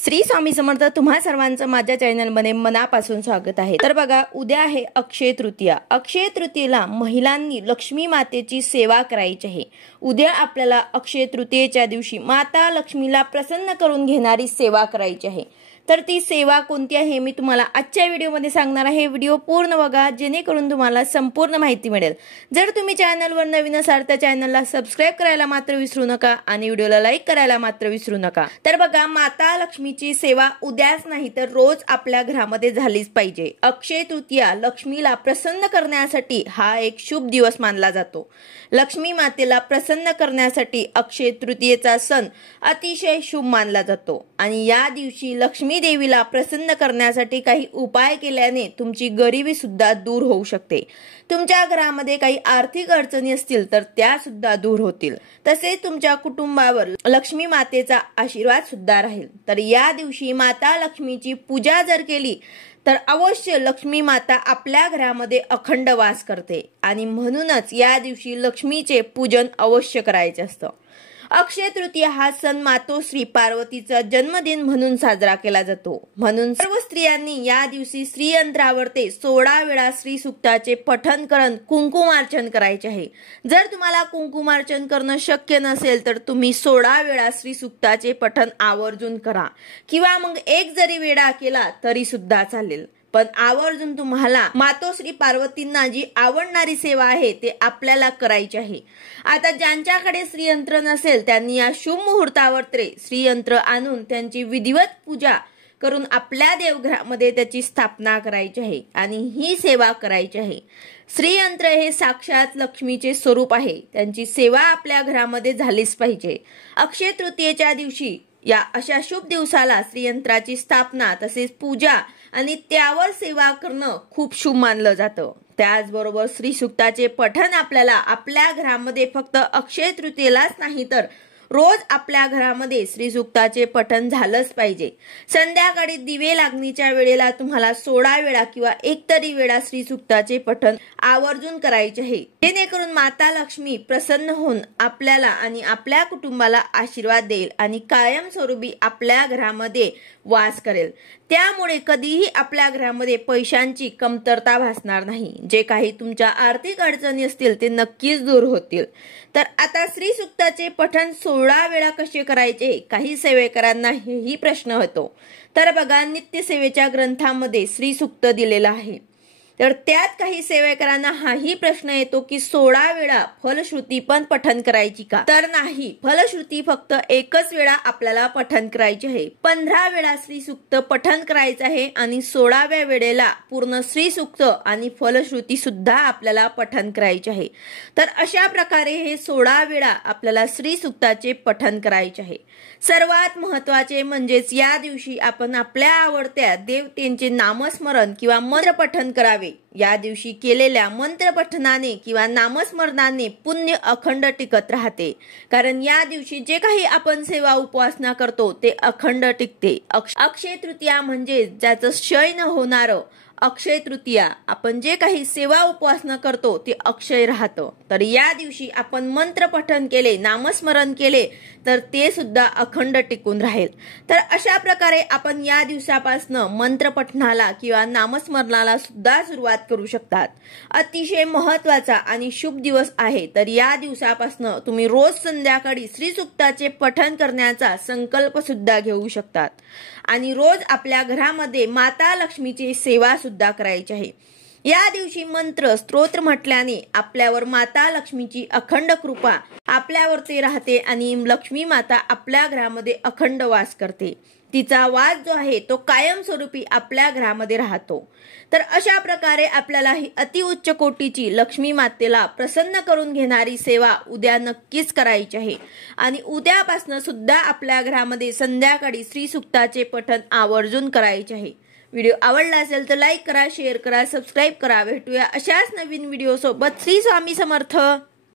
श्री स्वामी समर्थ तुम्हा सर्वांचं माझ्या चॅनलमध्ये मनापासून स्वागत आहे। तर बघा, उद्या आहे अक्षय तृतीया। अक्षय तृतीयेला महिलांनी लक्ष्मी मातेची सेवा करायची आहे। उद्या आपल्याला अक्षय तृतीयेच्या दिवशी माता लक्ष्मीला प्रसन्न करून घेणारी सेवा करायची आहे। तर ती सेवा कोणती आहे मी तुम्हाला आजच्या व्हिडिओमध्ये सांगणार आहे। व्हिडिओ पूर्ण बघा जेणेकरून तुम्हाला संपूर्ण माहिती मिळेल। जर तुम्ही चॅनलवर नवीन असाल तर चॅनलला सबस्क्राइब करायला मात्र विसरू नका आणि व्हिडिओला लाईक करायला मात्र विसरू नका। तर बघा, माता लक्ष्मीची सेवा उद्याच नाही तर रोज आपल्या घरामध्ये झालीच पाहिजे। अक्षय तृतीया लक्ष्मीला प्रसन्न करण्यासाठी हा एक शुभ दिवस मानला जातो। लक्ष्मी मातेला प्रसन्न करण्यासाठी अक्षय तृतीयेचा सण अतिशय शुभ मानला जातो आणि या दिवशी लक्ष्मी देवीला प्रसन्न करण्यासाठी काही उपाय केल्याने तुमची गरिबी सुद्धा दूर होऊ शकते। तुमच्या घरामध्ये काही आर्थिक अडचणी असतील तर त्या सुद्धा दूर होतील। तसेच तुमच्या कुटुंबावर लक्ष्मी मातेचा आशीर्वाद सुद्धा राहील। तर या दिवशी माता लक्ष्मीची पूजा जर केली तर अवश्य लक्ष्मी माता आपल्या घरामध्ये अखंड वास करते आणि म्हणूनच या दिवशी लक्ष्मीचे पूजन अवश्य करायचे असतं। अक्षय तृतीया हा सण मातोश्री पार्वतीचा जन्मदिन म्हणून साजरा केला जातो। म्हणून सर्व स्त्रियांनी या दिवशी श्रीयंत्रावरती 16 वेळा श्री सूक्ताचे पठण करून कुंकुमार्चन करायचे आहे। जर तुम्हाला कुंकुमार्चन करणं शक्य नसेल तर तुम्ही 16 वेळा श्री सूक्ताचे पठण आवर्जून करा किंवा मग एक जरी वेळा केला तरी सुद्धा चालेल, पण आवर्जून तुम्हाला मातोश्री पार्वतींना जी आवडणारी सेवा आहे ते आपल्याला करायची आहे। आता ज्यांच्याकडे श्रीयंत्र नसेल त्यांनी या शुभ मुहूर्तावर श्रीयंत्र आणून त्यांची विधिवत पूजा करून आपल्या देवघरामध्ये त्याची स्थापना करायची आहे आणि ही सेवा करायची आहे। श्रीयंत्र हे साक्षात लक्ष्मीचे स्वरूप आहे, त्यांची सेवा आपल्या घरामध्ये झालीच पाहिजे। अक्षय तृतीयेच्या दिवशी या अशा शुभ दिवसाला श्रीयंत्राची स्थापना तसेच पूजा आणि त्यावर सेवा करणं खूप शुभ मानलं जातं। त्याचबरोबर श्री सूक्ताचे पठण आपल्याला आपल्या घरामध्ये फक्त अक्षय तृतीयेलाच नाही तर रोज आपल्या घरामध्ये श्री सूक्ताचे पठण झालंच पाहिजे। संध्याकाळी दिवे लागणीच्या वेळेला तुम्हाला 16 वेळा किंवा एक तरी वेळा श्री सूक्ताचे पठण आवर्जून करायचे आहे, जेणेकरून माता लक्ष्मी प्रसन्न होऊन आपल्याला आणि आपल्या कुटुंबाला आशीर्वाद देईल आणि कायमस्वरूपी आपल्या घरामध्ये वास करेल। त्यामुळे कधीही आपल्या घरामध्ये पैशांची कमतरता भासणार नाही। जे काही तुमच्या आर्थिक अडचणी असतील ते नक्कीच दूर होतील। तर आता श्री सूक्ताचे पठण 16 वेळा कसे करायचे काही सेवेकरांना हेही प्रश्न होतो। तर बघा, नित्य सेवेच्या ग्रंथामध्ये श्री सूक्त दिलेला आहे। तर त्यात काही सेवेकरांना हाही प्रश्न येतो की 16 वेळा फलश्रुती पण पठण करायची का? तर नाही, फलश्रुती फक्त एकच वेळा आपल्याला पठण करायची आहे। 15 वेळा श्री सूक्त पठण करायचं आहे आणि 16व्या वेळेला पूर्ण श्री सूक्त आणि फलश्रुती सुद्धा आपल्याला पठण करायचे आहे। तर अशा प्रकारे हे 16 वेळा आपल्याला श्री सूक्ताचे पठण करायचे आहे। सर्वात महत्त्वाचे म्हणजेच या दिवशी आपण आपल्या आवडत्या देवतेंचे नामस्मरण किंवा मंत्र पठण करावे। या दिवशी केलेल्या मंत्र पठणाने किंवा नामस्मरणाने पुण्य अखंड टिकत राहते, कारण या दिवशी जे काही आपण सेवा उपासना करतो ते अखंड टिकते। अक्षय तृतीया म्हणजे ज्याचं क्षय न होणारं अक्षय तृतीया, आपण जे काही सेवा उपासना करतो ते अक्षय राहतं। तर या दिवशी आपण मंत्र पठण केले, नामस्मरण केले तर ते सुद्धा अखंड टिकून राहील। तर अशा प्रकारे आपण या दिवसापासून मंत्र पठणाला किंवा नामस्मरणाला सुद्धा सुरुवात करू शकतात। अतिशय महत्त्वाचा आणि शुभ दिवस आहे। तर या दिवसापासून तुम्ही रोज संध्याकाळी श्री सूक्ताचे पठण करण्याचा संकल्प सुद्धा घेऊ शकतात आणि रोज आपल्या घरामध्ये माता लक्ष्मीची सेवा सुद्धा करायची आहे। या दिवशी मंत्र स्तोत्र म्हटल्याने आपल्यावर माता लक्ष्मीची अखंड कृपा आपल्यावरती राहते आणि लक्ष्मी माता आपल्या घरामध्ये अखंड वास करते। तिचा वास जो आहे तो कायमस्वरूपी आपल्या घरामध्ये राहतो। तर अशा प्रकारे आपल्याला ही अतिउच्च कोटीची लक्ष्मी मातेला प्रसन्न करून घेणारी सेवा उद्या नक्कीच करायची आहे आणि उद्यापासून सुद्धा आपल्या घरामध्ये संध्याकाळी श्री सूक्ताचे पठण आवर्जून करायचे आहे। व्हिडिओ आवडला असेल तर लाईक करा, शेअर करा, सबस्क्राइब करा। भेटूया अशाच नवीन व्हिडिओ सोबत। श्री स्वामी समर्थ।